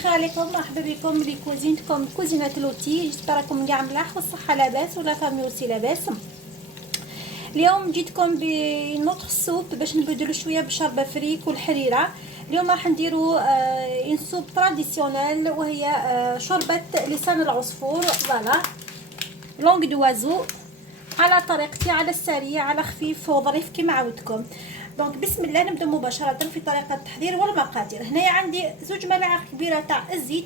الخير عليكم، مرحبا بكم لكوزينتكم كوزينة لوتي. جيت راكم كاع ملاح والصحه لاباس ولا فامي وسي لاباس. اليوم جيتكم بنوتر سوب باش نبدلو شويه بالشربه فريك والحريره. اليوم راح نديرو ان سوب تراديسيونيل وهي شوربه لسان العصفور، فوالا لونغ دوازو، على طريقتي، على السريع، على خفيف وظريف كما عودتكم. دونك بسم الله نبدا مباشره في طريقه التحضير والمقادير. هنايا عندي 2 ملاعق كبيره تاع الزيت،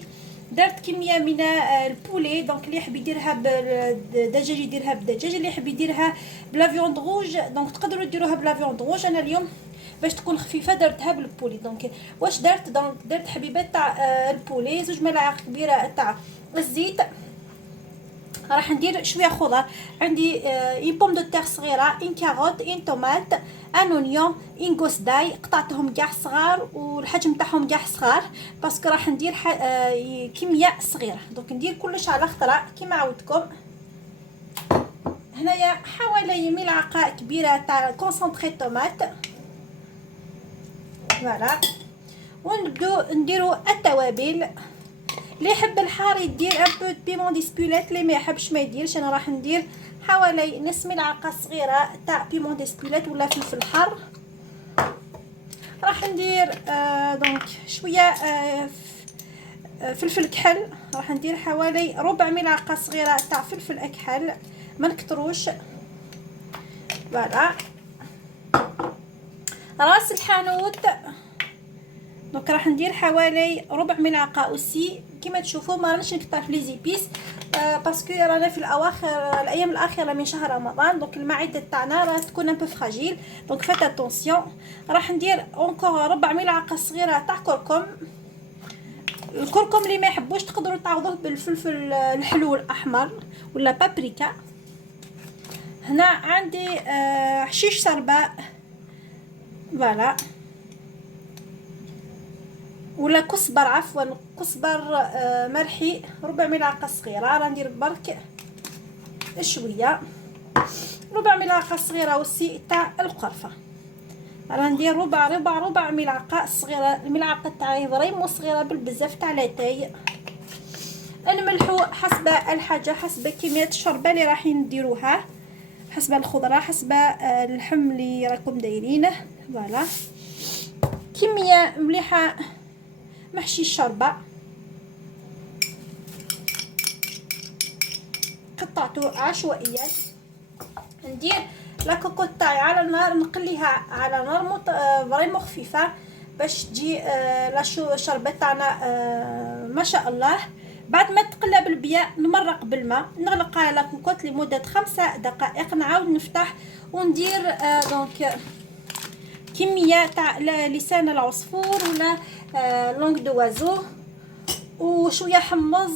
درت كميه من البولي، دونك اللي يحب يديرها بالدجاج يديرها بالدجاج، اللي يحب يديرها بلا فيوند روج دونك تقدروا ديروها بلا فيوند روج. انا اليوم باش تكون خفيفه درتها بالبولي. دونك واش درت؟ دونك درت حبيبات تاع البولي، 2 ملاعق كبيره تاع الزيت. راح ندير شويه خضر، عندي اون بوم دو تير صغيره، ان كاروت، ان طوماط، ان اونيون، ان غوس داي، قطعتهم كاع صغار والحجم تاعهم كاع صغار باسكو راح ندير كميه صغيره. دونك ندير كلش على خطره كيما عودتكم. هنايا حوالي ملعقه كبيره تاع كونسونطري طوماط، فوالا. ونبدو نديرو التوابل. اللي يحب الحار يدير ان بو بيمون ديسبوليت، اللي ما يحبش ما يديرش. انا راح ندير حوالي نص ملعقه صغيره تاع بيمون ديسبوليت ولا فلفل حار. راح ندير دونك شويه فلفل كحل، راح ندير حوالي ربع ملعقه صغيره تاع فلفل اكحل، ما نكتروش، فوالا. راس الحانوت، دونك راح ندير حوالي ربع ملعقه اوسي. كما تشوفوا ما رانيش نكتر في لي زيبيس باسكو رانا في الايام الاخيره من شهر رمضان، دونك المعده تاعنا راه تكون ان بو فراجيل، دونك فات اتونسيون. راح ندير اونكور ربع ملعقه صغيره تاع كركم. الكركم اللي ما يحبوش تقدروا تعوضوه بالفلفل الحلو الاحمر ولا بابريكا. هنا عندي حشيش سرباء، فوالا، ولا كزبر، عفوا كزبر مرحي، ربع ملعقه صغيره. راه ندير برك شويه، ربع ملعقه صغيره وسي تاع القرفه. راه ندير ربع ملعقه صغيره. الملعقه تاعي فريمون صغيره بالبزاف تاع لاتاي. الملح حسب الحاجه، حسب كميه الشوربه اللي رايحين نديروها، حسب الخضره، حسب اللحم اللي راكم دايرينه، فوالا. كميه مليحه محشي الشوربه، قطعته عشوائيا. ندير لا كوكوط تاعي على النار، نقليها على نار فريمون خفيفه باش تجي لا الشوربه تاعنا ما شاء الله. بعد ما تقلى بالبياء نمرق بالماء، نغلق على لا كوكوط لمده 5 دقائق، نعاود نفتح وندير دونك كميه تاع لسان العصفور ولا لونغ دوازو وشويه حمص.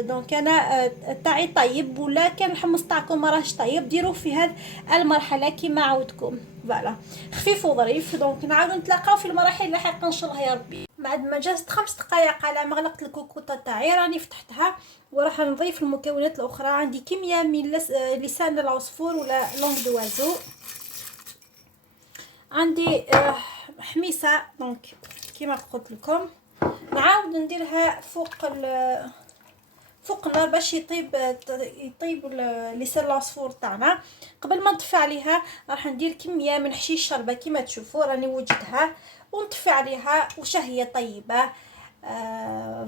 دونك انا تاعي طيب، ولا كان الحمص تاعكم ما راهش طيب ديروه في هذه المرحله كيما عودتكم، فوالا، خفيف وظريف. دونك نعاودو نتلاقاو في المراحل اللاحقه ان شاء الله يا ربي. بعد ما جازت 5 دقائق على ما غلقت الكوكوطه تاعي راني فتحتها وراح نضيف المكونات الاخرى. عندي كميه من لسان العصفور ولا لونغ دوازو، عندي حميصه دونك كيما قلت لكم. نعاود نديرها فوق النار باش يطيب لسان العصفور تاعنا. قبل ما نطفي عليها راح ندير كميه من حشيش الشوربه كيما تشوفوا راني وجدتها، ونطفي عليها وشهيه طيبه.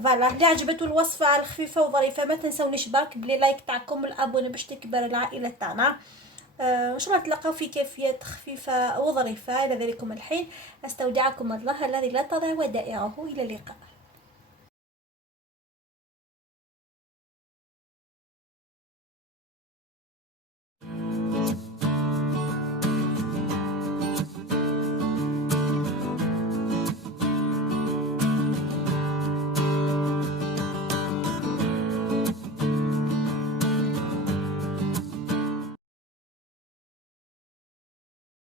فوالا، اللي عجبته الوصفه الخفيفه وظريفه ما تنسونيش برك بلي لايك تاعكم والابوني باش تكبر العائله تاعنا. ان شاء الله تلقاو في كيفيات خفيفه وظريفه. الى ذلكم الحين استودعكم الله الذي لا تضيع ودائعه. الى اللقاء.